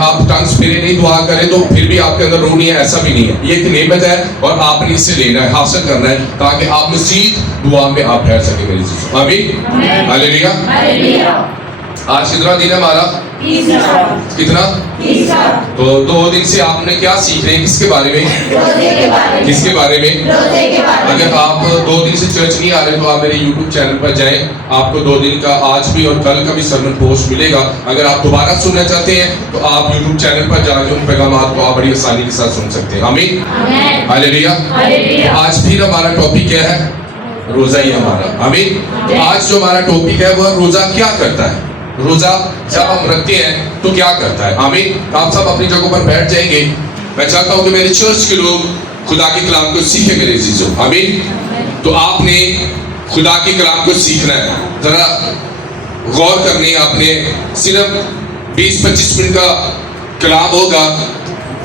آپ ٹنگس پھرے نہیں دعا کریں تو پھر بھی آپ کے اندر روح نہیں ہے، ایسا بھی نہیں ہے. یہ ایک نعمت ہے اور آپ نے اسے لینا ہے، حاصل کرنا ہے تاکہ آپ مزید دعا میں آپ ٹھہر سکیں میری چیزوں. آمین، ہاللیلویہ. آج کتنا دن ہے ہمارا؟ کتنا؟ تو 2 دن سے آپ نے کیا سیکھ رہے ہیں؟ کس کے بارے میں؟ کس کے بارے میں؟ اگر آپ 2 دن سے چرچ نہیں آ رہے تو آپ میرے یوٹیوب چینل پر جائیں، آپ کو 2 دن کا آج بھی اور کل کا بھی سرمن پوسٹ ملے گا. اگر آپ دوبارہ سننا چاہتے ہیں تو آپ یوٹیوب چینل پر جا کے ان پیغامات کو آپ بڑی آسانی کے ساتھ سن سکتے ہیں. آمین، ہاللیلویہ. آج پھر ہمارا ٹاپک کیا ہے؟ روزہ ہی ہمارا. آمین. آج جو ہمارا ٹاپک ہے وہ روزہ کیا کرتا ہے. روزہ جب ہم رکھتے ہیں تو کیا کرتا ہے. آمین. آپ سب اپنی جگہوں پر بیٹھ جائیں گے. میں چاہتا ہوں کہ میرے چرچ کے لوگ خدا کے کلام کو سیکھیں میرے عزیزوں. آمین. تو آپ نے خدا کے کلام کو سیکھنا ہے. ذرا غور کرنی ہے. آپ نے صرف 20-25 منٹ کا کلام ہوگا.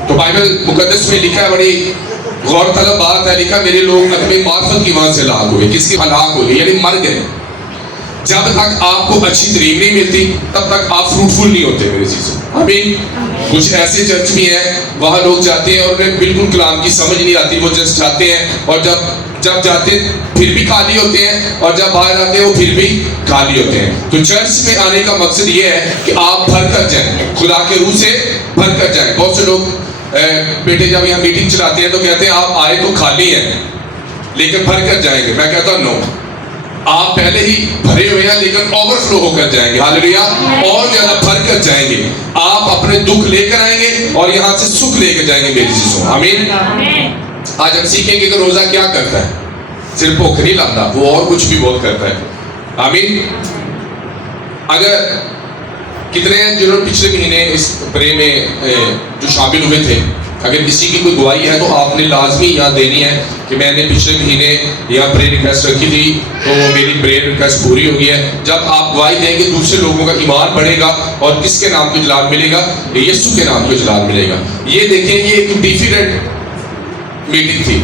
تو بائبل مقدس میں لکھا ہے، بڑی غور طلب بات ہے، لکھا میرے لوگ عدم معرفت کی وجہ سے ہلاک ہوئے. کس کی ہلاک ہوئے؟ یعنی مر گئے. جب تک آپ کو اچھی تعلیم نہیں ملتی تب تک آپ فروٹفل نہیں ہوتے میرے چیزوں. آمین. کچھ ایسے چرچ بھی ہیں وہاں لوگ جاتے ہیں اور انہیں بالکل کلام کی سمجھ نہیں آتی، وہ جسٹ جاتے ہیں اور جب جاتے پھر بھی خالی ہوتے ہیں اور جب باہر آتے ہیں وہ پھر بھی خالی ہوتے ہیں. تو چرچ میں آنے کا مقصد یہ ہے کہ آپ بھر کر جائیں، خدا کے روح سے بھر کر جائیں. بہت سے لوگ بیٹے جب یہاں میٹنگ چلاتے ہیں تو کہتے ہیں آپ آئے تو خالی ہیں لیکن بھر کر جائیں گے. میں کہتا ہوں نو، آپ پہلے ہی بھرے ہوئے ہیں لیکن اوور فلو ہو کر جائیں گے. ہاللیلویہ. اور زیادہ بھر کر جائیں گے. آپ اپنے دکھ لے کر آئیں گے اور یہاں سے سکھ لے کر جائیں گے میری چیزوں. آمین. آج ہم سیکھیں گے کہ روزہ کیا کرتا ہے. صرف بھوک نہیں لاتا، وہ اور کچھ بھی بہت کرتا ہے. آمین. اگر کتنے ہیں جنہوں نے پچھلے مہینے اس پرے میں جو شامل ہوئے تھے، اگر کسی کی کوئی گواہی ہے تو آپ نے لازمی یاد دینی ہے کہ میں نے پچھلے مہینے یہاں پرے ریکویسٹ رکھی تھی تو میری پرے ریکویسٹ پوری ہو گئی ہے. جب آپ گواہی دیں گے دوسرے لوگوں کا ایمان بڑھے گا اور کس کے نام کو جلال ملے گا؟ یسوع کے نام کو جلال ملے گا. یہ دیکھیں، یہ ایک ڈیفرنٹ میٹنگ تھی.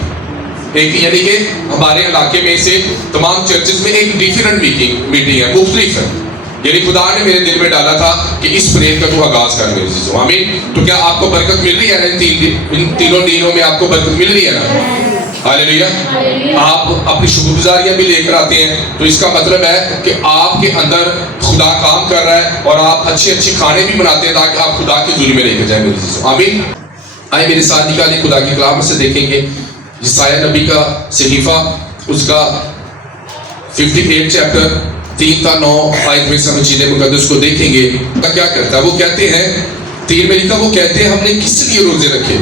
ایک یعنی کہ ہمارے علاقے میں سے تمام چرچز میں ایک ڈیفرنٹ میٹنگ ہے، مختلف ہے. یعنی خدا نے میرے دل میں ڈالا تھا کہ اس پریئر کا تو آغاز کر میرے عزیزوں. آمین. تو کیا آپ کو برکت مل رہی ہے نا؟ ان تینوں دنوں میں آپ کو برکت مل رہی ہے نا؟ ہاللیلویہ. آپ اپنی شکر گزاریاں بھی لے کر آتے ہیں تو اس کا مطلب ہے کہ آپ کے اندر خدا کام کر رہا ہے اور آپ اچھے کھانے بھی بناتے ہیں تاکہ آپ خدا کے حضور میں لے کر جائیں میرے عزیزوں. آمین. آئے میرے ساتھ نکالیں خدا کے کلام سے دیکھیں گے یسایہ نبی کا صحیفہ، اس کا 58 چیپٹر 3-9 آیت میں سب چیزیں مقدس کو دیکھیں گے. کیا کرتا ہے؟ وہ کہتے ہیں 3 میں لکھا، وہ کہتے ہیں ہم نے کس لیے روزے رکھے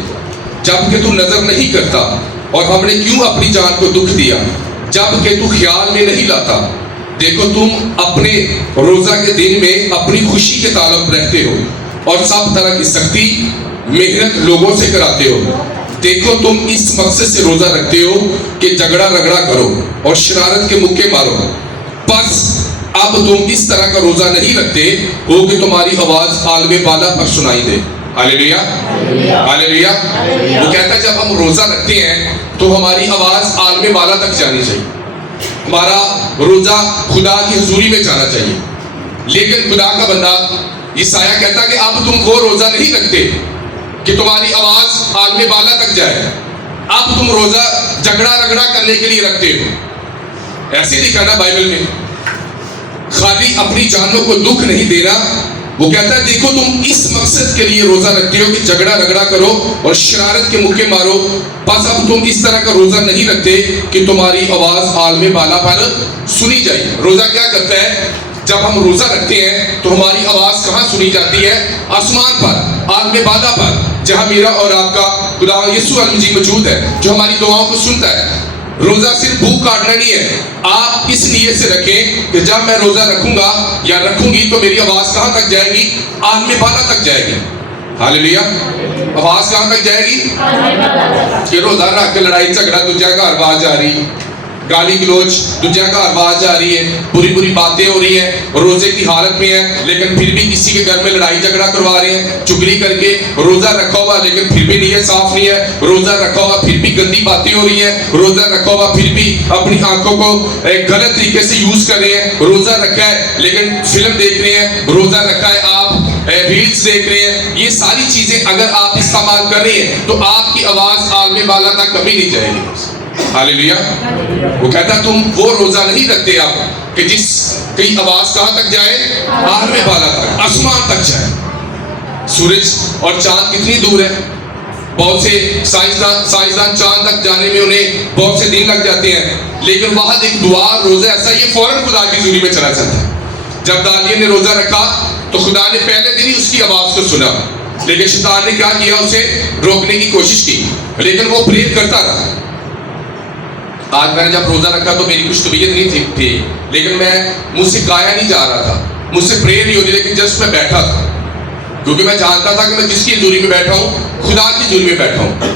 جبکہ تو نظر نہیں کرتا، اور ہم نے کیوں اپنی جان کو دکھ دیا جبکہ تو خیال میں نہیں لاتا. دیکھو تم اپنے روزہ کے دن میں اپنی خوشی کے طالب رہتے ہو اور سب طرح کی سختی محنت لوگوں سے کراتے ہو. دیکھو تم اس مقصد سے روزہ رکھتے ہو کہ جھگڑا رگڑا کرو اور شرارت کے مکے مارو. بس اب تم اس طرح کا روزہ نہیں رکھتے ہو کہ تمہاری آواز عالم بالا پر سنائی دے. ہاللیلویہ. ہاللیلویہ. وہ کہتا ہے جب ہم روزہ رکھتے ہیں تو ہماری آواز عالم بالا تک جانی چاہیے. ہمارا روزہ خدا کی حضوری میں جانا چاہیے. لیکن خدا کا بندہ یسایہ کہتا ہے کہ اب تم وہ روزہ نہیں رکھتے کہ تمہاری آواز عالم بالا تک جائے. اب تم روزہ جھگڑا رگڑا کرنے کے لیے رکھتے ہو. ایسے لکھا نا بائبل میں، خالی اپنی جانوں کو دکھ نہیں دینا. وہ کہتا ہے دیکھو تم اس مقصد کے لیے روزہ رکھتے ہو کہ جھگڑا رگڑا کرو اور شرارت کے مکے مارو. بس اب تم اس طرح کا روزہ نہیں رکھتے کہ تمہاری آواز عالم بالا پر سنی جائے. روزہ کیا کرتا ہے؟ جب ہم روزہ رکھتے ہیں تو ہماری آواز کہاں سنی جاتی ہے؟ آسمان پر، عالم بالا پر، جہاں میرا اور آپ کا خدا یسوع المسیح موجود ہے جو ہماری دعاؤں کو سنتا ہے. روزہ صرف بھوک کاٹنا نہیں ہے. آپ اس نیت سے رکھیں کہ جب میں روزہ رکھوں گا یا رکھوں گی تو میری آواز کہاں تک جائے گی؟ عالم بالا تک جائے گی. ہاللیلویہ. آواز کہاں تک جائے گی؟ کہ روزہ رکھ کے لڑائی جھگڑا دوجا گھر آواز آ رہی، گالی گلوچ دوجا گھر آواز آ رہی ہے، بری باتیں ہو رہی ہیں، روزے کی حالت میں ہیں لیکن پھر بھی کسی کے گھر میں لڑائی جھگڑا کروا رہے ہیں چگلی کر کے. روزہ رکھا ہوا لیکن پھر بھی نیت صاف نہیں ہے. روزہ رکھا ہوا پھر بھی گندی باتیں ہو رہی ہیں. روزہ رکھا ہوا پھر بھی اپنی آنکھوں کو غلط طریقے سے یوز کر رہے ہیں. روزہ رکھا ہے لیکن فلم دیکھ رہے ہیں. روزہ رکھا ہے آپ ریلز دیکھ رہے ہیں, یہ ساری چیزیں اگر آپ استعمال کر رہے ہیں تو آپ کی آواز عالم بالا تک کبھی نہیں جائے گی. ہاللیلویا. وہ کہتا تم وہ روزہ نہیں رکھتے آپ کہ جس کی آواز کہاں تک جائے, عالم بالا تک, آسمان تک جائے. سورج اور چاند کتنی دور ہے, بہت سے سائنسدان چاند تک جانے میں انہیں بہت سے دن لگ جاتے ہیں, لیکن وہاں ایک دعا روزہ ایسا یہ فوراً خدا کی حضوری میں چلا جاتا ہے. جب دانیل نے روزہ رکھا تو خدا نے پہلے دن ہی اس کی آواز کو سنا, لیکن شیطان نے کیا کیا, اسے روکنے کی کوشش کی, لیکن وہ پریت کرتا رہا. آج میں نے جب روزہ رکھا تو میری کچھ طبیعت نہیں تھی, لیکن میں مجھ سے گایا نہیں جا رہا تھا, مجھ سے پریئر نہیں ہوتی, لیکن جسٹ میں بیٹھا تھا, کیونکہ میں جانتا تھا کہ میں جس کی حضوری میں بیٹھا ہوں خدا کی حضوری میں بیٹھا ہوں.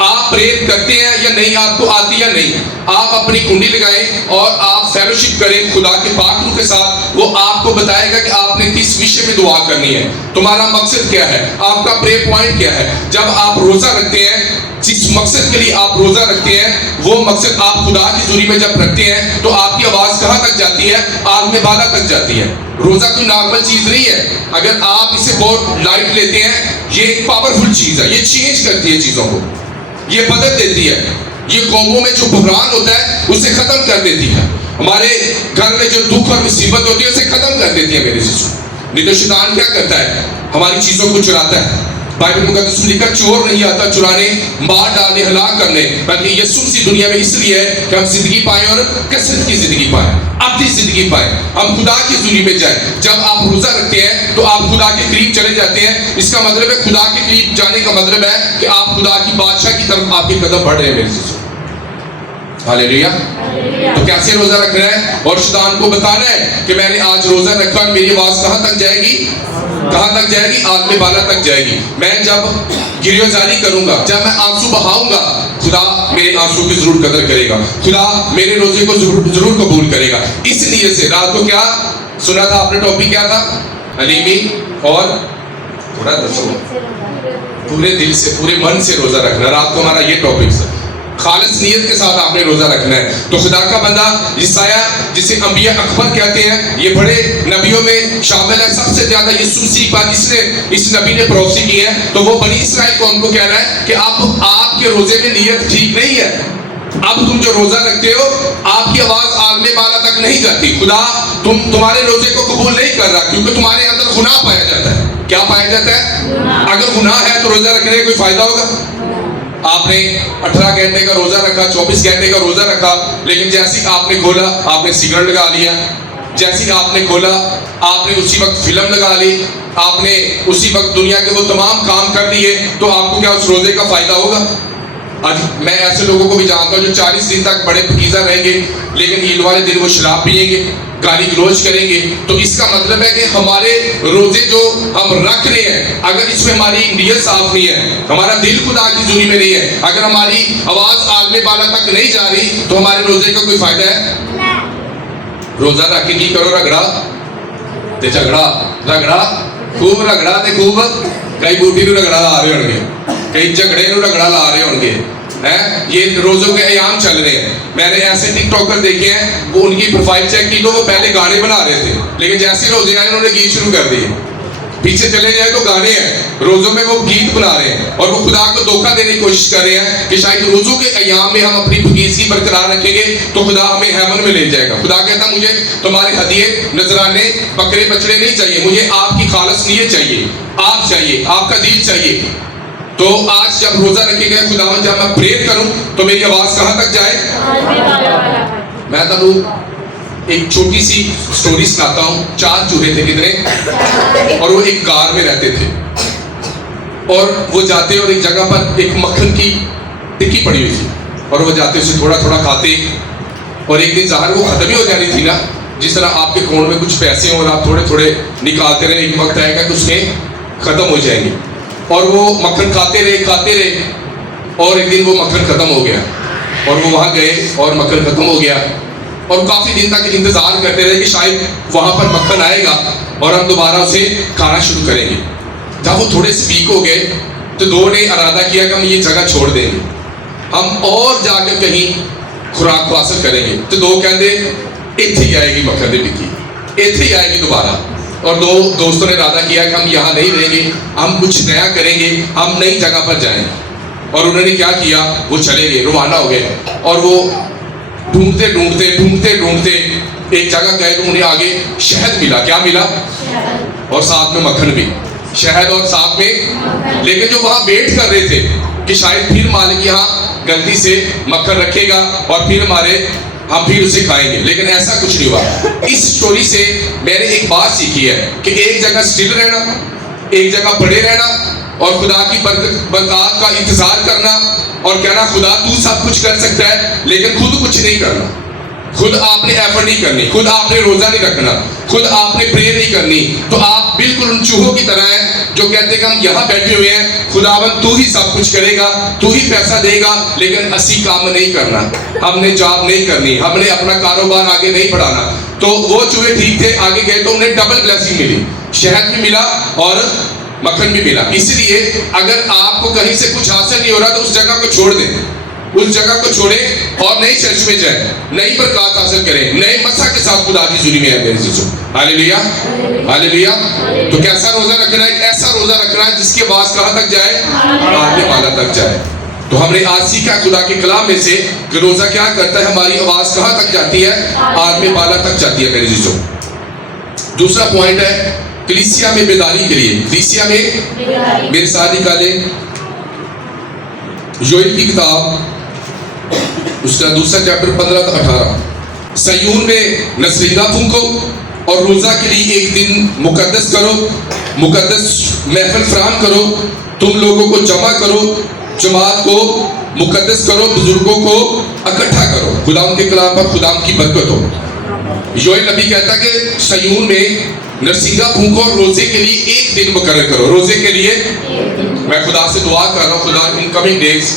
آپ پریئر کرتے ہیں یا نہیں, آپ کو آتی یا نہیں, آپ اپنی کنڈی لگائیں اور آپ فیلوشپ کریں خدا کے پاک روح کے ساتھ. وہ آپ کو بتائے گا کہ آپ نے کس وشے میں دعا کرنی ہے, تمہارا مقصد کیا ہے, آپ کا پرے پوائنٹ کیا ہے. جب آپ روزہ رکھتے ہیں, جس مقصد کے لیے آپ روزہ رکھتے ہیں, وہ مقصد آپ خدا کی حضوری میں جب رکھتے ہیں تو آپ کی آواز کہاں تک جاتی ہے, عالم بالا تک جاتی ہے. روزہ کوئی نارمل چیز نہیں ہے. اگر آپ اسے بہت لائٹ لیتے ہیں, یہ ایک پاورفل چیز ہے, یہ چینج کرتی ہے چیزوں کو, یہ بدل دیتی ہے, یہ قوموں میں جو بحران ہوتا ہے اسے ختم کر دیتی ہے, ہمارے گھر میں جو دکھ اور مصیبت ہوتی ہے اسے ختم کر دیتی ہے میرے جسم. نہیں تو شیطان کیا کرتا ہے, ہماری چیزوں کو چراتا ہے. بائبل مقدس میں لکھا چور نہیں آتا چرانے, مار ڈالنے, ہلاک کرنے, بلکہ یسوع مسیح دنیا میں اس لیے ہے کہ ہم زندگی پائیں اور کثرت کی زندگی پائیں, اپنی زندگی پائیں, ہم خدا کی حضوری میں جائیں. جب آپ روزہ رکھتے ہیں تو آپ خدا کے قریب چلے جاتے ہیں. اس کا مطلب ہے خدا کے قریب جانے کا مطلب ہے کہ آپ خدا کی بادشاہ کی طرف آپ کے قدم بڑھ رہے ہیں میرے جسم. ہاللیلویا. تو کیسے روزہ رکھنا ہے, اور شیطان کو بتانا ہے کہ میں نے آج روزہ رکھا, میری آواز کہاں تک جائے گی, کہاں تک جائے گی, عالم بالا تک جائے گی. میں جب گریہزاری کروں گا, جب میں آنسو بہاؤں گا, خدا میرے آنسو کی ضرور قدر کرے گا, خدا میرے روزے کو ضرور قبول کرے گا. اس لیے سے رات کو کیا سنا تھا آپ نے, ٹاپک کیا تھا, حلیمی اور تھوڑا دسو, پورے دل سے پورے من سے روزہ رکھنا. رات کو ہمارا یہ ٹاپک ہے, خالص نیت کے ساتھ آپ نے روزہ رکھنا ہے. تو خدا کا بندہ یسایہ, جسے انبیاء اکبر کہتے ہیں, یہ بڑے نبیوں میں شامل ہے. سب سے زیادہ یسوع مسیح پر جس نے اس نبی نے پروفیسی کی ہے, تو وہ بنی اسرائیل قوم کو کہہ رہا ہے کہ اب آپ کے روزے میں نیت ٹھیک نہیں ہے. اب تم جو روزہ رکھتے ہو, آپ کی آواز عالم بالا تک نہیں جاتی. خدا تمہارے روزے کو قبول نہیں کر رہا, کیونکہ تمہارے اندر گناہ پایا جاتا ہے. کیا پایا جاتا ہے, اگر گناہ ہے تو روزہ رکھنے کا کوئی فائدہ ہوگا. آپ نے 18 گھنٹے کا روزہ رکھا, 24 گھنٹے کا روزہ رکھا, لیکن جیسے آپ نے کھولا آپ نے سگریٹ لگا لیا, جیسے آپ نے کھولا آپ نے اسی وقت فلم لگا لی, آپ نے اسی وقت دنیا کے وہ تمام کام کر لیے, تو آپ کو کیا اس روزے کا فائدہ ہوگا. آج میں ایسے لوگوں کو بھی جانتا ہوں جو 40 دن تک بڑے پکیزہ رہیں گے, لیکن عید والے دن وہ شراب پئیں گے, گالی گلوچ کریں گے. تو اس کا مطلب ہے کہ ہمارے روزے جو ہم رکھ رہے ہیں, اگر اس میں ہماری نیت صاف نہیں ہے, ہمارا دل خدا کی حضوری میں نہیں ہے, اگر ہماری آواز عالم بالا تک نہیں جا رہی, تو ہمارے روزے کا کوئی فائدہ ہے. روزہ رکھ کے کی کرو, رگڑا تے جھگڑا, رگڑا خوب رگڑا تے خوب, کئی بوٹی نو رگڑا لا رہے ہوں گے, کئی جھگڑے نو رگڑا لا رہے ہوں گے. یہ روزوں کے ایام چل رہے ہیں. میں نے ایسے ٹک ٹاکر دیکھے ہیں, وہ ان کی پروفائل چیک کی تو وہ پہلے گانے بنا رہے تھے, لیکن جیسے روزے آئے انہوں نے گیت شروع کر دیے. پیچھے چلے جائے تو گانے ہیں, روزوں میں وہ گیت بنا رہے ہیں, اور وہ خدا کو دھوکہ دینے کی کوشش کر رہے ہیں کہ شاید روزوں کے ایام میں ہم اپنی پکیزگی برقرار رکھیں گے تو خدا ہمیں ہیون میں لے جائے گا. خدا کہتا مجھے تمہارے ہدیے, نذرانے, بکرے بچڑے نہیں چاہیے, مجھے آپ کی خالص نیت چاہیے, آپ چاہیے, آپ کا دل چاہیے. تو آج جب روزہ رکھے گئے, خداوند جب میں پریئر کروں تو میری آواز کہاں تک جائے. میں تمہیں ایک چھوٹی سی سٹوری سناتا ہوں. 4 چوہے تھے کتنے, اور وہ ایک کار میں رہتے تھے, اور وہ جاتے اور ایک جگہ پر ایک مکھن کی ٹکی پڑی ہوئی تھی, اور وہ جاتے اسے تھوڑا تھوڑا کھاتے, اور ایک دن ظاہر وہ ختم ہی ہو جانی تھی نا, جس طرح آپ کے اکاؤنٹ میں کچھ پیسے ہوں اور آپ تھوڑے تھوڑے نکالتے رہے, ایک وقت آئے گا کہ اس میں ختم ہو جائیں گے. اور وہ مکھن کھاتے رہے, اور ایک دن وہ مکھن ختم ہو گیا, اور وہ وہاں گئے اور مکھن ختم ہو گیا, اور کافی دن تک انتظار کرتے رہے کہ شاید وہاں پر مکھن آئے گا اور ہم دوبارہ اسے کھانا شروع کریں گے. جب وہ تھوڑے سے ویک ہو گئے تو 2 نے ارادہ کیا کہ ہم یہ جگہ چھوڑ دیں گے, ہم اور جا کر کہیں خوراک کو حاصل کریں گے. تو 2 کہتے ایتھے ہی آئے گی مکھن دی ٹکی, ایتھے ہی آئے گی دوبارہ. اور دو دوستوں نے ارادہ کیا کہ ہم یہاں نہیں رہیں گے, ہم کچھ نیا کریں گے, ہم نئی جگہ پر جائیں. اور انہوں نے کیا کیا, وہ چلے گئے, روانہ ہو گئے. اور وہ ڈھونڈتے ڈھونڈتے ڈھونڈتے ڈھونڈتے ایک جگہ گئے تو انہیں آگے شہد ملا. کیا ملا؟ اور ساتھ میں مکھن بھی. شہد اور ساتھ میں, لیکن جو وہاں ویٹ کر رہے تھے کہ شاید پھر مالک یہاں غلطی سے مکھن رکھے گا اور پھر ہم پھر اسے کھائیں گے, لیکن ایسا کچھ نہیں ہوا. اس سٹوری سے میں نے ایک بات سیکھی ہے کہ ایک جگہ سٹل رہنا, ایک جگہ پڑے رہنا اور خدا کی برکات کا انتظار کرنا اور کہنا خدا تو سب کچھ کر سکتا ہے, لیکن خود کچھ نہیں کرنا. خود آپ نے ایفرٹ نہیں کرنی, خود آپ نے روزہ نہیں رکھنا, خود آپ نے پرے نہیں کرنی, تو آپ بالکل ان چوہوں کی طرح ہیں جو کہتے ہیں کہ ہم یہاں بیٹھے ہوئے ہیں, خداوند تو ہی سب کچھ کرے گا, تو ہی پیسہ دے گا, لیکن اسی کام نہیں کرنا, ہم نے جاب نہیں کرنی, ہم نے اپنا کاروبار آگے نہیں بڑھانا. تو وہ چوہے ٹھیک تھے, آگے گئے تو انہیں ڈبل بلیسنگ ملی, شہد بھی ملا اور مکھن بھی ملا. اس لیے اگر آپ کو کہیں سے کچھ حاصل نہیں ہو رہا تو اس جگہ کو چھوڑ دیں, اس جگہ کو چھوڑیں اور نئی چرچ میں جائیں, نئی برکات حاصل کریں, نئے مسا کے ساتھ خدا کی حضوری میں ہے میرے عزیزو. ہاللیلویا, ہاللیلویا. تو کیسا روزہ رکھنا ہے؟ ایسا روزہ رکھنا ہے جس کی آواز کہاں تک جائے؟ آگے والا تک جائے. تو ہم نے آج سیکھا خدا کے کلام میں سے کہ روزہ کیا کرتا ہے, ہماری آواز کہاں تک جاتی ہے؟ آگے والا تک جاتی ہے میرے عزیزو. دوسرا پوائنٹ ہے کلیسیا میں بیداری کے لیے. کلیسیا میں میرے ساتھ نکالیں یوئیل کی کتاب, اس کا دوسرا چیپٹر 15 تا 18. سیون میں نسرینہ پھونکو اور روزہ کے لیے ایک دن مقدس کرو, مقدس محفل فراہم کرو, تم لوگوں کو جمع کرو, جماعت کو مقدس کرو, بزرگوں کو اکٹھا کرو. خدا ان کے کلام پر خدا ان کی برکت ہو. یوئیل نبی کہتا ہے کہ سیون میں نرسنگا پھونکو اور روزے کے لیے ایک دن مقرر کرو. روزے کے لیے میں خدا سے دعا کر رہا ہوں, خدا ان کمنگ ڈیز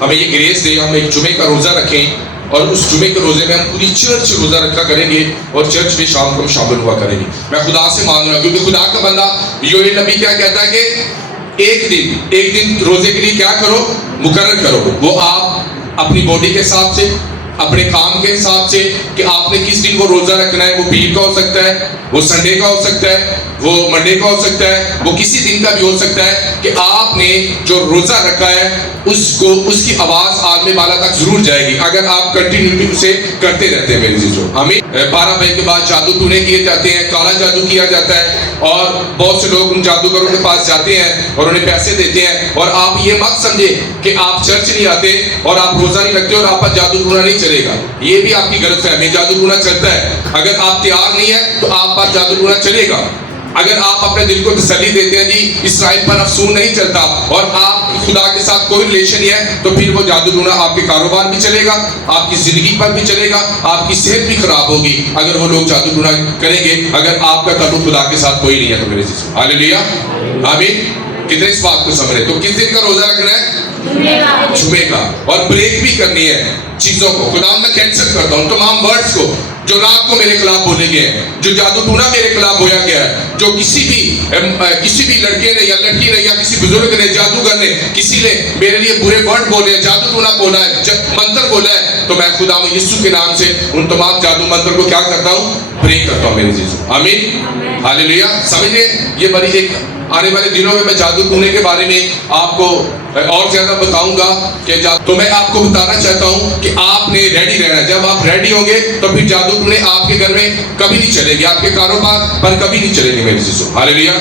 ہمیں یہ گریس دے, ہم ایک جمعے کا روزہ رکھیں اور اس جمعے کے روزے میں ہم پوری چرچ روزہ رکھا کریں گے اور چرچ میں شام کو ہم شامل ہوا کریں گے. میں خدا سے مانگ رہا ہوں کیونکہ خدا کا بندہ یوئیل نبی کیا کہتا ہے کہ ایک دن روزے کے لیے کیا کرو, مقرر کرو. وہ آپ اپنی باڈی کے حساب سے, اپنے کام کے حساب سے کہ آپ نے کس دن وہ روزہ رکھنا ہے. وہ پیر کا ہو سکتا ہے, وہ سنڈے کا ہو سکتا ہے, وہ منڈے کا ہو سکتا ہے, وہ کسی دن کا بھی ہو سکتا ہے کہ آپ نے جو روزہ رکھا ہے اس کی آواز عالم بالا تک ضرور جائے گی اگر آپ کنٹینیوٹی اسے کرتے رہتے ہیں میرے عزیزو. ہمیں 12 بجے کے بعد جادو ٹونے کیے جاتے ہیں, کالا جادو کیا جاتا ہے اور بہت سے لوگ ان جادوگروں کے پاس جاتے ہیں اور انہیں پیسے دیتے ہیں. اور آپ یہ مت سمجھے کہ آپ چرچ نہیں آتے اور آپ روزہ نہیں رکھتے اور آپ پر جادو ٹونا نہیں چلے گا. یہ بھی آپ کی غلط فہمی. جادو ٹونا چلتا ہے, اگر آپ تیار نہیں ہیں تو آپ پر جادو ٹونا چلے گا. اگر آپ اپنے دل کو تسلی دیتے ہیں جی اسرائیل پر افسون نہیں چلتا اور آپ خدا کے ساتھ کوئی ریلیشن ہی ہے, تو پھر وہ جادو ٹونا آپ کے کاروبار بھی چلے گا, آپ کی زندگی پر بھی چلے گا, آپ کی صحت بھی خراب ہوگی اگر وہ لوگ جادو ٹونا کریں گے اگر آپ کا تعلق خدا کے ساتھ کوئی نہیں ہے تو میرے عزیز. ہاللیلویا, آمین. کتنے اس بات کو سمجھ رہے؟ تو کس دن کا روزہ رکھنا ہے؟ جمعے کا. اور بریک بھی کرنی ہے چیزوں کو. خدا میں کینسل کرتا ہوں تمام ورڈز کو جو رات کو میرے خلاف بولے گئے ہیں, جو جادو ٹونا میرے خلاف بویا گیا ہے, جو کسی بھی لڑکے نے یا لڑکی نے یا کسی بزرگ نے, جادوگر نے کسی نے میرے لیے برے ورڈ بولے ہیں, جادو ٹونا بولا ہے, منتر بولا ہے, تو میں خدا یسوع کے نام سے ان تمام جادو منتر کو کیا کرتا ہوں؟ بریک کرتا ہوں میرے عزیزو. آمین, ہاللیلویا. سمجھے یہ بڑی ایک آنے والے دنوں میں جادو ٹونے کے بارے میں آپ کو اور زیادہ بتاؤں گا کہ تو میں آپ کو بتانا چاہتا ہوں کہ آپ نے ریڈی رہنا. جب آپ ریڈی ہوں گے تو پھر جادو ٹونے آپ کے گھر میں کبھی نہیں چلے گی, آپ کے کاروبار پر کبھی نہیں چلے گی میرے عزیزو. ہاللیلویا.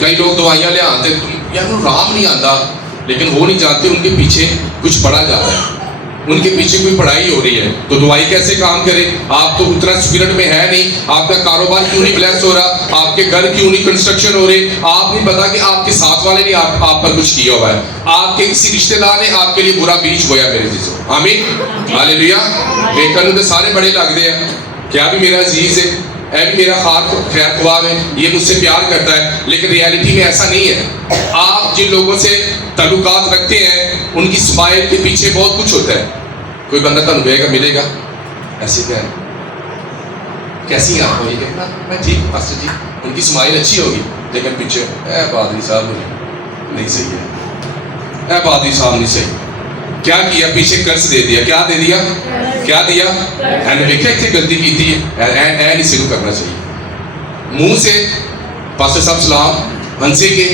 کئی لوگ دوائیاں لے آتے یار رام نہیں آتا, لیکن وہ نہیں جانتے ان کے پیچھے کچھ پڑا جاتا ہے, ان کے پیچھے کوئی پڑھائی ہو رہی ہے. تو دوائی کیسے کام کرے؟ آپ تو اتنا اسپرٹ میں ہے نہیں, آپ کا کاروبار کیوں نہیں بلیس ہو رہا, آپ کے گھر کیوں نہیں کنسٹرکشن ہو رہے, آپ نہیں پتا کہ آپ کے ساتھ والے نے آپ پر کچھ کیا ہوا ہے, آپ کے کسی رشتہ دار نے آپ کے لیے برا بیج بویا میرے عزیزو. آمین, ہاللیلویا. دیکھنے تو سارے بڑے لگتے ہیں, کیا بھی میرا عزیز ہے, اے بھی میرا خیر خواہ ہے, یہ مجھ سے پیار کرتا ہے, لیکن ریالٹی میں ایسا نہیں ہے. آپ جن لوگوں سے تعلقات رکھتے ہیں ان کی اسمائل کے پیچھے بہت کچھ ہوتا ہے. کوئی بندہ تنوے گا ملے گا ایسے کیا کیسی آپ کو, یہ کہنا میں ٹھیک پاسٹر جی, ان کی اسمائل اچھی ہوگی لیکن پیچھے اے پادری صاحب نہیں صحیح ہے, اے پادری صاحب نہیں صحیح. کیا کیا؟ پیچھے قرض دے دیا. کیا دے دیا؟ کیا دیا؟ دیکھا اتنی غلطی کی تھی, اے نہیں شروع کرنا چاہیے. منہ سے پاسٹر صاحب سلام ہنسیں گے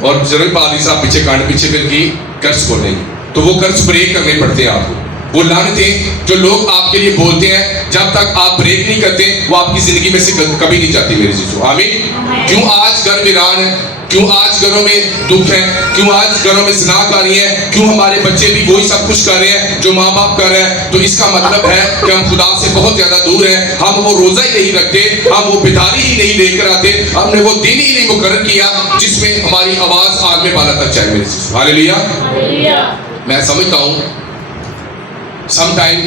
اور ضرور پادری صاحب پیچھے کانڈ پیچھے پھر کی قرض بولیں گے, تو وہ قرض بریک کرنے پڑتے ہیں آپ کو. وہ لعنتیں جو لوگ آپ کے لیے بولتے ہیں, جب تک آپ بریک نہیں کرتے وہ آپ کی زندگی میں سے کبھی نہیں جاتی میرے چیزوں. آمین. کیوں آج گھر ویران ہے, کیوں آج گھروں میں دکھ ہے, کیوں آج گھروں میں زنا کاری ہے, کیوں ہمارے بچے بھی وہی سب کچھ کر رہے ہیں جو ماں باپ کر رہے ہیں؟ تو اس کا مطلب ہے کہ ہم خدا سے بہت زیادہ دور ہیں. ہم وہ روزہ ہی نہیں رکھتے, ہم وہ بیداری ہی نہیں لے کر آتے, ہم نے وہ دن ہی نہیں مقرر کیا جس میں ہماری آواز آگ میں بالا تک جائے میرے چیزوں. ہاللیلویہ. میں سمجھتا ہوں سم ٹائم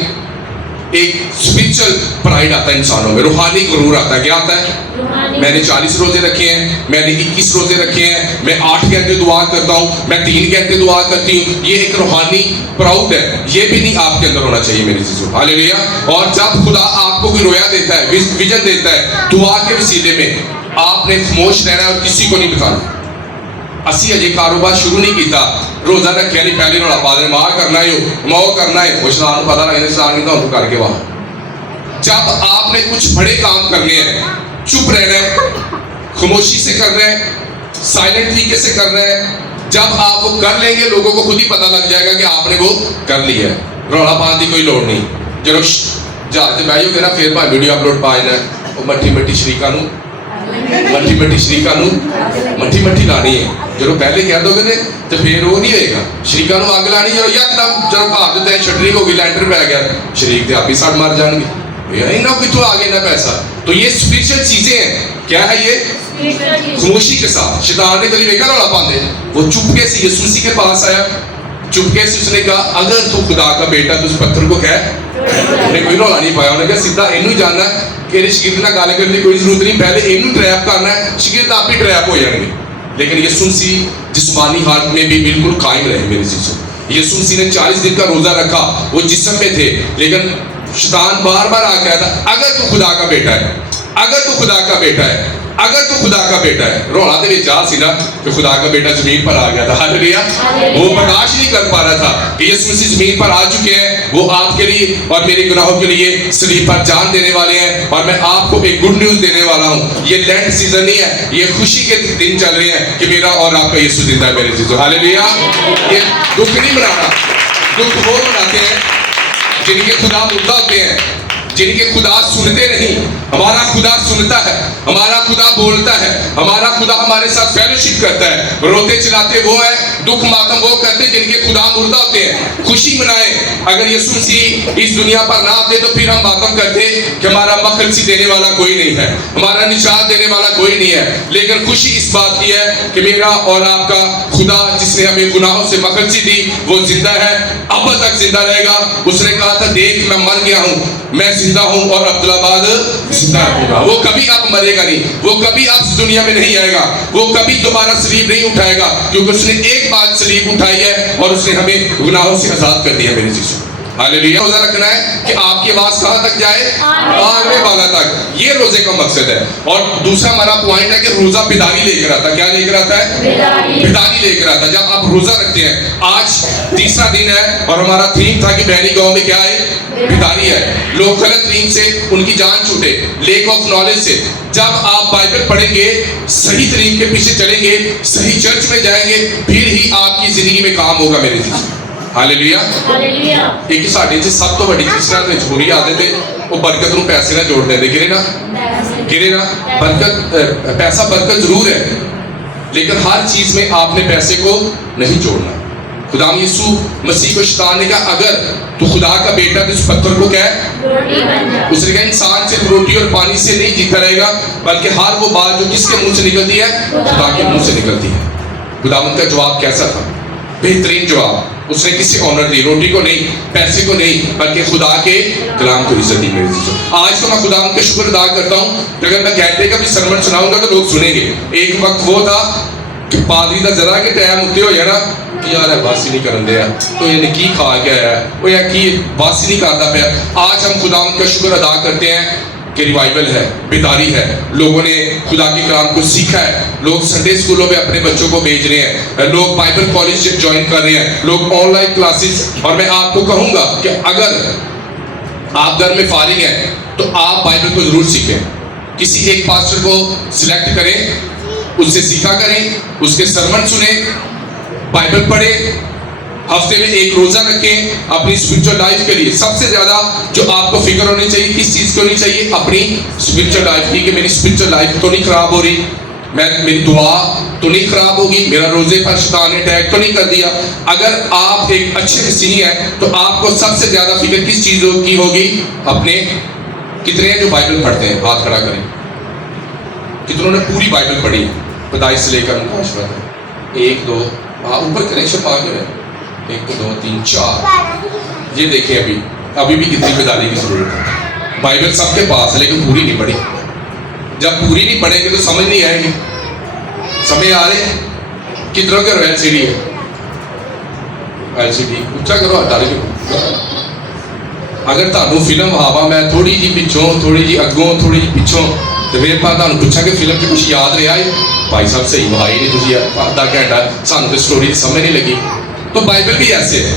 ایک اسپرچل پرائڈ آتا ہے انسانوں میں, روحانی غرور آتا ہے. کیا آتا ہے؟ میں نے 40 روزے رکھے ہیں, میں نے 21 روزے رکھے ہیں, میں 8 گھنٹے دعا کرتا ہوں, میں 3 گھنٹے دعا کرتی ہوں. یہ ایک روحانی پراؤڈ ہے, یہ بھی نہیں آپ کے اندر ہونا چاہیے میری چیزوں. ہاللیلویہ. اور جب خدا آپ کو کوئی رویا دیتا ہے, ویژن دیتا ہے, دعا کے وسیلے میں آپ نے خاموش رہنا ہے اور کسی کو نہیں بتانا. اسی اجے کاروبار شروع نہیں کیتا, روزہ رکھیا نہیں, پہلے رولا پا دے ماں کرنا ہے ماں کرنا ہے, وہ شیطان کو پتا لگے شیطان نہیں تو کر کے وہاں. جب آپ نے کچھ بڑے کام کرنے ہیں, چپ رہنا ہے, خاموشی سے کر رہے ہیں, سائلنٹ طریقے سے کر رہے ہیں. جب آپ وہ کر لیں گے لوگوں کو خود ہی پتا لگ جائے گا کہ آپ نے وہ کر لیا ہے. رولا پان کی کوئی لوڑ نہیں. چلو جہاز سے بہو گے نا پھر بھائی ویڈیو اپلوڈ پا جانا, وہ مٹھی مٹھی شریکاں نو مٹھی مٹھی لانی ہے. جب پہلے کہہ دو گے تو پھر وہ نہیں ہوئے گا. شریکاں نو اگ لانی ہے یکدم جب گھر دیتے ہیں شٹرنگ ہو گئی, لینٹر پہ گیا, شریک تو آپ ہی سڑ مار جان گے. کتوں آ گیا نا پیسہ. تو یہ اسپرچل چیزیں ہیں. کیا ہے یہ؟ خاموشی کے ساتھ. شیطان نے کبھی دیکھا رولا پاندے, وہ چپکے سے یسوع مسیح کے پاس آیا, چپکے سے اس نے کہا اگر تو خدا کا بیٹا تو اس پتھر کو کہہ. نے کوئی رولا نہیں پایا, انہوں نے کہا سیدھا اینو ہی جاننا ہے کہ شگرد نہ گل کرنے کی کوئی ضرورت نہیں, پہلے اینو ٹریپ کرنا ہے, شگرد آپ ہی ٹریپ ہو جائیں گے. لیکن یسوع مسیح جسمانی حالت میں بھی بالکل قائم رہے میری چیزوں. یسوع مسیح نے 40 دن کا روزہ رکھا, وہ جسم میں تھے, لیکن شیطان بار بار آ کہتا اگر تو خدا کا بیٹا ہے, اگر تو خدا کا بیٹا ہے, اگر تو خدا کا بیٹا ہے. رولا دے وچ آ سی نا کہ خدا کا بیٹا زمین پر آ گیا تھا. ہاللیلویہ. وہ برداشت نہیں کر پا رہا تھا کہ یسوع مسیح زمین پر آ چکے ہیں, وہ آپ کے لیے اور میرے گناہوں کے لیے صلیب پر جان دینے والے ہیں. اور میں آپ کو ایک گڈ نیوز دینے والا ہوں. یہ لینڈ سیزن نہیں ہے, یہ خوشی کے دن چل رہے ہیں کہ میرا اور آپ کا یسوع زندہ ہے میرے چیزوں. ہاللیلویہ. یہ دکھ نہیں منانا, دکھ وہ مناتے ہیں جن کے خدا مردہ ہوتے ہیں, جن کے خدا سنتے نہیں. ہمارا خدا سنتا ہے, ہمارا خدا بولتا ہے, ہمارا خدا ہمارے ساتھ فیلوشپ کرتا ہے. روتے چلاتے وہ ہیں, دکھ ماتم وہ کرتے جن کے خدا مردہ ہوتے ہیں. خوشی منائیں. اگر یسوع مسیح اس دنیا پر نہ آتے تو پھر ہم ماتم کرتے کہ ہمارا مخلصی دینے والا کوئی نہیں ہے, ہمارا نجات دینے والا کوئی نہیں ہے. لیکن خوشی اس بات کی ہے کہ میرا اور آپ کا خدا جس نے ہمیں گناہوں سے مخلصی دی وہ زندہ ہے, اب تک زندہ رہے گا. اس نے کہا تھا دیکھ میں مر گیا ہوں, میں زندہ ہوں اور عبدالآباد زندہ رہوں گا. وہ کبھی اب مرے گا نہیں, وہ کبھی اب اس دنیا میں نہیں آئے گا, وہ کبھی دوبارہ صلیب نہیں اٹھائے گا, کیونکہ اس نے ایک بار صلیب اٹھائی ہے اور اس نے ہمیں گناہوں سے آزاد کر دیا میری چیزوں. ہاللیلویہ. روزہ رکھنا ہے کہ آپ کی آواز کہاں تک جائے؟ آگے بالا تک. یہ روزے کا مقصد ہے. اور دوسرا ہمارا پوائنٹ ہے کہ روزہ بیداری لے کر آتا ہے. کیا لے کر آتا ہے؟ بیداری لے کر آتا ہے. جب آپ روزہ رکھتے ہیں, آج تیسرا دن ہے اور ہمارا تھیم تھا کہ بہنی گاؤں میں کیا ہے؟ بیداری ہے. لوگ غلط طریق سے ان کی جان چھوٹے, لیک آف نالج سے. جب آپ بائبل پڑھیں گے, صحیح طریق کے پیچھے چلیں گے, صحیح چرچ میں جائیں گے, پھر ہی آپ کی زندگی میں کام ہوگا میرے چیز. ہاللیلویہ. ایک ساڈے چ سب تو وڈی چیز نال چھوڑی عادت ہے, وہ برکت نو پیسے نہ جوڑ دے. گرے نا برکت, پیسہ برکت ضرور ہے, لیکن ہر چیز میں آپ نے پیسے کو نہیں جوڑنا. خدا یسوع مسیح کو شیطان نے کہا اگر تو خدا کا بیٹا تو اس پتھر کو کہہ. اس نے کہا انسان صرف روٹی اور پانی سے نہیں جیتا رہے گا, بلکہ ہر وہ بات جو کس کے منہ سے نکلتی ہے؟ خدا کے منہ سے نکلتی ہے. خداوند کا جواب کیسا تھا؟ بہترین جواب. اس نے کسی آنر دی, روٹی کو نہیں, پیسے کو نہیں, بلکہ خدا کے کلام کو عزت دی میرے چیزوں. آج تو میں خداوند کا شکر ادا کرتا ہوں کہ اگر میں گھنٹے کا بھی سرمن سناؤں گا تو لوگ سنیں گے. ایک وقت وہ تھا کہ پادری کا ذرا کے ٹائم ہوتے ہو یا نا یار باسی نہیں کرن دیا, تو یہ کی کھا کے آیا ہے, وہ یا کی باسی نہیں کرتا پیا. آج ہم خداوند کا شکر ادا کرتے ہیں کہ ریوائول ہے, بیداری ہے, لوگوں نے خدا کے کلام کو سیکھا ہے, لوگ سنڈے اسکولوں میں اپنے بچوں کو بھیج رہے ہیں, لوگ بائبل کالج جوائن کر رہے ہیں, لوگ آن لائن کلاسز. اور میں آپ کو کہوں گا کہ اگر آپ گھر میں فارغ ہیں تو آپ بائبل کو ضرور سیکھیں. کسی ایک پاسٹر کو سلیکٹ کریں, اس سے سیکھا کریں, اس کے سرمن سنیں, بائبل پڑھیں, ہفتے میں ایک روزہ رکھیں اپنی اسپرچل لائف کے لیے. سب سے زیادہ جو آپ کو فکر ہونی چاہیے کس چیز کی ہونی چاہیے؟ اپنی اسپرچل لائف کی, کہ میری اسپرچل لائف تو نہیں خراب ہو رہی, میری دعا تو نہیں خراب ہوگی, میرا روزے پر شیطان نے اٹیک تو نہیں کر دیا. اگر آپ ایک اچھے مسیحی ہیں تو آپ کو سب سے زیادہ فکر کس چیز کی ہوگی؟ اپنے کتنے ہیں جو بائبل پڑھتے ہیں؟ ہاتھ کھڑا کریں. کتنوں نے پوری بائبل پڑھی پیدائش سے لے کر مکاشفہ تک؟ 1 2 اوپر کریں, شفا کریں. 1 2 3 4. یہ دیکھیں ابھی بھی کتنی بیداری کی ضرورت ہے. بائبل سب کے پاس ہے لیکن پوری نہیں پڑھی. جب پوری نہیں پڑھیں گے تو سمجھ نہیں آئے گی. سمجھ آ رہے ہیں؟ کتنوں کے ایل سی ڈی ہے؟ ایل سی ڈی اچھا کرو ہٹارے کے. اگر تمہیں فلم ہاوا میں تھوڑی جی پچھوں تھوڑی جی اگوں تھوڑی جی پچھوں تو پھر میں تمہیں پوچھا کہ فلم سے کچھ یاد رہا ہے؟ بھائی صاحب صحیح بھائی نہیں تجھے آدھا گھنٹہ سانو تو اسٹوری سمجھ نہیں لگی. تو بائبل بھی ایسے ہے,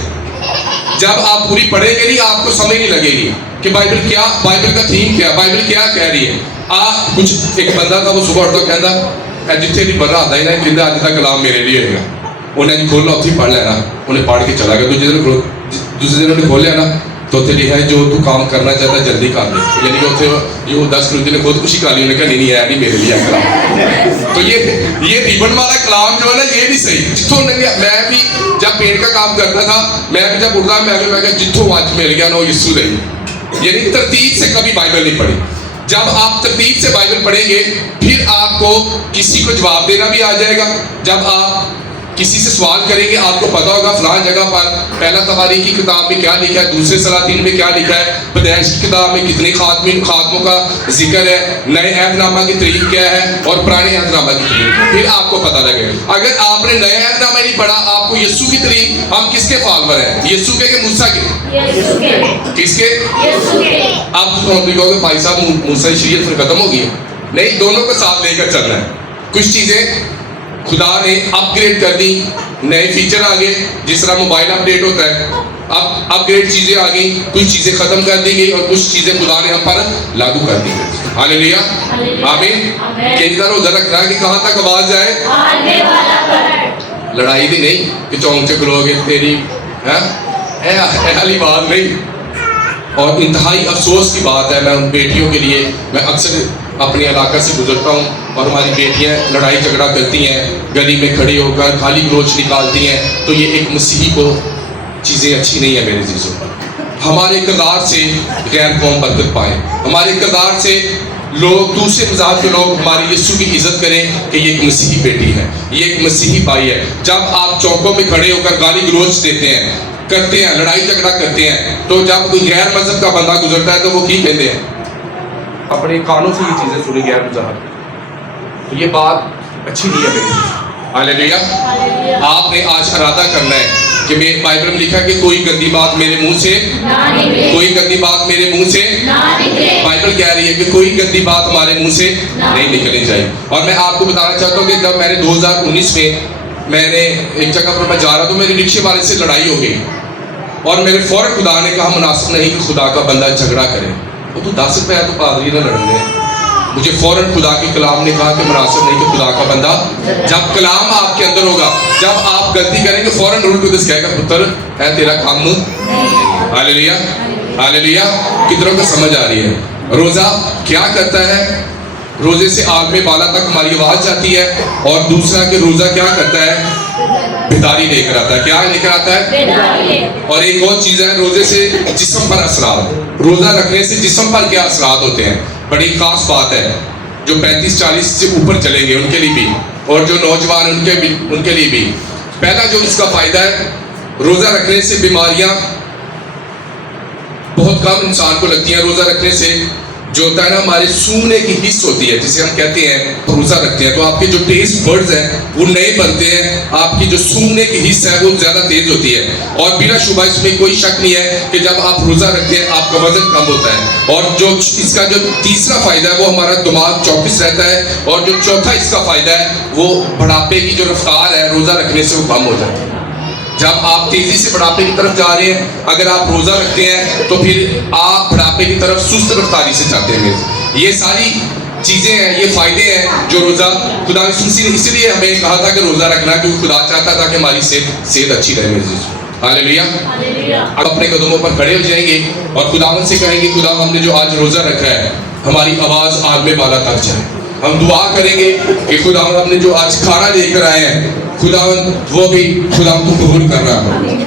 جب آپ پوری پڑھیں گے نہیں آپ کو سمجھ نہیں لگے گی کہ بائبل کا تھیم کیا, بائبل کیا کہہ رہی ہے. کچھ ایک بندہ تھا, وہ صبح اٹھتا کہتا جتنے بھی بڑا آتا ہے نا کہ اج کا کلام میرے لیے ہوگا. انہیں جی کھولنا اتنے پڑھ لینا, انہیں پڑھ کے چلا گیا. دوسرے دن انہیں کھولیا نا تو اتنے لکھا ہے جو تو کام کرنا چاہتا ہے جلدی کر لے. یعنی کہ اتنے جو 10 منٹ نے خودکشی کر لی, انہیں کہا نہیں ہے نہیں میرے لیے کلام. تو یہ ریبن والا کلام جو ہے نا یہ نہیں صحیح. جتوں میں بھی جب پینٹ کا کام کرتا تھا, میں بھی جب اٹھتا میں کہا جتوں آج مل گیا نا وہ یسوع نہیں. یعنی ترتیب سے کبھی بائبل نہیں پڑھی. جب آپ ترتیب سے بائبل پڑھیں گے پھر آپ کو کسی کو جواب دینا بھی آ جائے گا. جب آپ کسی سے سوال کریں گے آپ کو پتا ہوگا فلاں جگہ پر پہلا تواریخ کی کتاب میں کیا لکھا ہے, دوسرے سلاطین میں کیا لکھا ہے, پیدائش کی کتاب میں کتنے خاتموں کا ذکر ہے, نئے عہد نامہ کی تاریخ کیا ہے اور پرانے عہد نامہ کی تاریخ, پھر آپ کو پتا لگے. اگر آپ نے نئے عہد نامہ نہیں پڑھا, آپ کو یسوع کی تاریخ, ہم کس کے فالوور ہیں؟ یسوع کے کہ موسیٰ کے؟ کس کے؟ آپ کہو گے بھائی صاحب موسیٰ کی شریعت پھر ختم ہو گئی ہے. نہیں, دونوں کو ساتھ لے کر چلنا ہے. کچھ چیزیں خدا نے اپ گریڈ کر دی, نئے فیچر آ گئے, جس طرح موبائل اپ ڈیٹ ہوتا ہے, اب اپ گریڈ چیزیں آ گئی, کچھ چیزیں ختم کر دی گئی اور کچھ چیزیں خدا نے ہم پر لاگو کر دی گئی. ہاللیلویا, آمین. کہتا روزہ رکھنا ہے کہ کہاں تک آواز جائے, لڑائی بھی نہیں کہ چونک سے کھلو گے تیری والی بات نہیں. اور انتہائی افسوس کی بات ہے, میں ان بیٹیوں کے لیے میں اکثر اپنے علاقہ سے گزرتا ہوں اور ہماری بیٹیاں لڑائی جھگڑا کرتی ہیں, گلی میں کھڑی ہو کر خالی گلوچ نکالتی ہیں. تو یہ ایک مسیحی کو چیزیں اچھی نہیں ہیں میرے عزیزوں. ہمارے کردار سے غیر قوم برکت پائیں, ہمارے کردار سے لوگ دوسرے مذہب کے لوگ ہماری یسوع کی عزت کریں کہ یہ ایک مسیحی بیٹی ہے, یہ ایک مسیحی بھائی ہے. جب آپ چوکوں میں کھڑے ہو کر گالی گلوچ دیتے ہیں, کرتے ہیں, لڑائی جھگڑا کرتے ہیں, تو جب کوئی غیر مذہب کا بندہ گزرتا ہے تو وہ کی کہتے ہیں؟ اپنے کانوں سے یہ چیزیں سنی غیر مذہب. تو یہ بات اچھی نہیں ہے میری. ہاللیلویا. آپ نے آج ارادہ کرنا ہے کہ میں بائبل میں لکھا کہ کوئی گندی بات میرے منہ سے کوئی گندی بات میرے منہ سے بائبل کہہ رہی ہے کہ کوئی گندی بات ہمارے منہ سے نہیں نکلنی چاہیے. اور میں آپ کو بتانا چاہتا ہوں کہ جب میں نے 2019 میں نے ایک جگہ پر میں جا رہا تو میری رکشے والے سے لڑائی ہو گئی اور میرے فوراً خدا نے کہا مناسب نہیں کہ خدا کا بندہ جھگڑا کرے. وہ تو 10 روپے تو پادری نہ لڑنے. مجھے فوراً خدا کے کلام نے کہا کہ مناسب نہیں کہ خدا کا بندہ, جب کلام آپ کے اندر ہوگا, جب آپ غلطی کریں گے فوراً روح القدس کہے گا پتر ہے تیرا کام. ہاللیلویا, ہاللیلویا. کتنوں کو سمجھ آ رہی ہے؟ روزہ کیا کرتا ہے؟ روزے سے آگ میں بالا تک ہماری آواز جاتی ہے. اور دوسرا کہ روزہ کیا کرتا ہے؟ بیداری لے کر آتا ہے. کیا لے کر آتا ہے؟ اور ایک اور چیز ہے, روزے سے جسم پر اثرات. روزہ رکھنے سے جسم پر کیا اثرات ہوتے ہیں؟ بڑی خاص بات ہے. جو 35-40 سے اوپر چلیں گے ان کے لیے بھی, اور جو نوجوان ان کے لیے بھی. پہلا جو اس کا فائدہ ہے, روزہ رکھنے سے بیماریاں بہت کم انسان کو لگتی ہیں. روزہ رکھنے سے جو ہوتا ہے نا, ہمارے سونگنے کی حص ہوتی ہے جسے ہم کہتے ہیں, روزہ رکھتے ہیں تو آپ کے جو ٹیسٹ برڈز ہیں وہ نئے بنتے ہیں, آپ کی جو سونگنے کی حص ہے وہ زیادہ تیز ہوتی ہے. اور بلا شبہ اس میں کوئی شک نہیں ہے کہ جب آپ روزہ رکھتے ہیں آپ کا وزن کم ہوتا ہے. اور جو اس کا جو تیسرا فائدہ ہے وہ ہمارا دماغ چوکس رہتا ہے. اور جو چوتھا اس کا فائدہ ہے وہ بڑھاپے کی جو رفتار ہے روزہ رکھنے سے وہ کم ہو جاتی ہے. جب آپ تیزی سے بڑھاپے کی طرف جا رہے ہیں, اگر آپ روزہ رکھتے ہیں تو پھر آپ بڑھاپے کی طرف سست رفتاری سے جاتے ہیں. یہ ساری چیزیں ہیں, یہ فائدے ہیں جو روزہ خدا اسی لیے ہمیں کہا تھا کہ روزہ رکھنا, کیونکہ خدا چاہتا تھا کہ ہماری صحت اچھی رہے میرے عزیزو. ہاللیلویا. اب اپنے قدموں پر کھڑے ہو جائیں گے اور خداوند سے کہیں گے خدا ہم نے جو آج روزہ رکھا ہے ہماری آواز آگ میں بالا تک جائے. ہم دعا کریں گے کہ خداوند ہم نے جو آج کھانا لے کر آئے ہیں خداوند وہ بھی خداوند کو قبول کر رہا ہے.